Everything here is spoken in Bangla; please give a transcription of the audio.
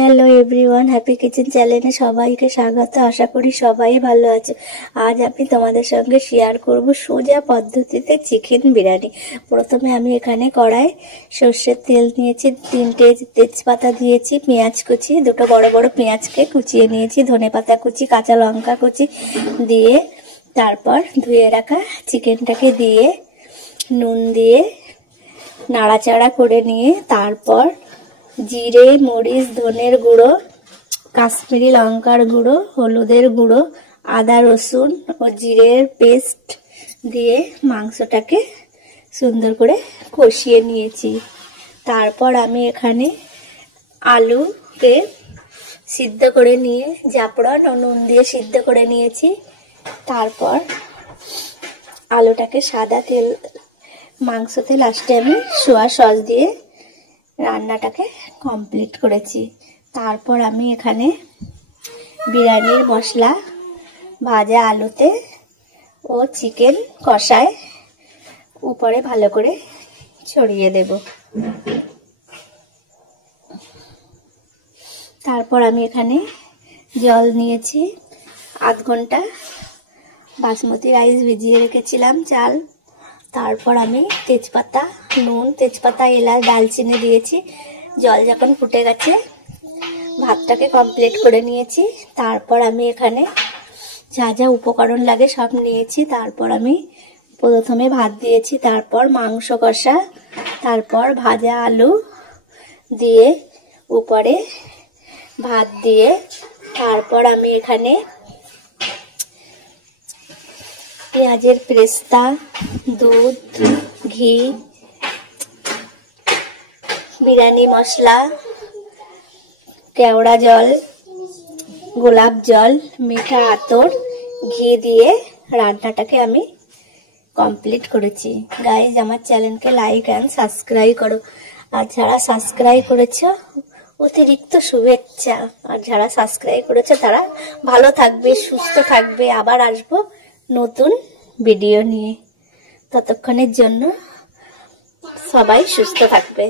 হ্যালো এভরিওয়ান, হ্যাপি কিচেন চ্যানেলে সবাইকে স্বাগত। আশা করি সবাই ভালো আছে। আজ আমি তোমাদের সঙ্গে শেয়ার করব সোজা পদ্ধতিতে চিকেন বিরিয়ানি। প্রথমে আমি এখানে কড়াই সর্ষের তেল নিয়েছি, 3টে তেজপাতা দিয়েছি, পেঁয়াজ কুচি, 2টো বড় বড় পেঁয়াজকে কুচিয়ে নিয়েছি, ধনেপাতা কুচি, কাঁচা লঙ্কা কুচি দিয়ে তারপর ধুয়ে রাখা চিকেনটাকে দিয়ে নুন দিয়ে নাড়াচাড়া করে নিয়ে তারপর জিরে, মরিচ, ধনের গুঁড়ো, কাশ্মীরি লঙ্কার গুঁড়ো, হলুদের গুঁড়ো, আদা রসুন ও জিরের পেস্ট দিয়ে মাংসটাকে সুন্দর করে কষিয়ে নিয়েছি। তারপর আমি এখানে আলুকে সিদ্ধ করে নিয়ে জাফরান ও নুন দিয়ে সিদ্ধ করে নিয়েছি। তারপর আলুটাকে সাদা তেল মাংসতে লাস্টে আমি সোয়া সস দিয়ে রান্নাটাকে কমপ্লিট করেছি। তারপর আমি এখানে বিরিয়ানির মশলা ভাজা আলুতে ও চিকেন কষায় উপরে ভালো করে ছড়িয়ে দেব। তারপর আমি এখানে জল নিয়েছি, আধ ঘন্টা বাসমতি রাইস ভিজিয়ে রেখেছিলাম চাল। তারপর আমি তেজপাতা, নুন, তেজপাতা, এলাচ, দালচিনি দিয়েছি। জল যখন ফুটে গেছে ভাতটাকে কমপ্লিট করে নিয়েছি। তারপর আমি এখানে যা যা উপকরণ লাগে সব নিয়েছি। তারপর আমি প্রথমে ভাত দিয়েছি, তারপর মাংস কষা, তারপর ভাজা আলু দিয়ে উপরে ভাত দিয়ে তারপর আমি এখানে পেঁয়াজের পেস্তা, দুধ, ঘি, বিরিয়ানি মশলা, কেওড়া জল, গোলাপ জল, মিঠা আতর, ঘি দিয়ে রান্নাটাকে আমি কমপ্লিট করেছি। গাইজ, আমার চ্যানেলকে লাইক অ্যান্ড সাবস্ক্রাইব করো। আর যারা সাবস্ক্রাইব করেছো অতিরিক্ত শুভেচ্ছা। আর যারা সাবস্ক্রাইব করেছে তারা ভালো থাকবে, সুস্থ থাকবে। আবার আসবো নতুন ভিডিও নিয়ে। ততক্ষণের জন্য সবাই সুস্থ থাকবে।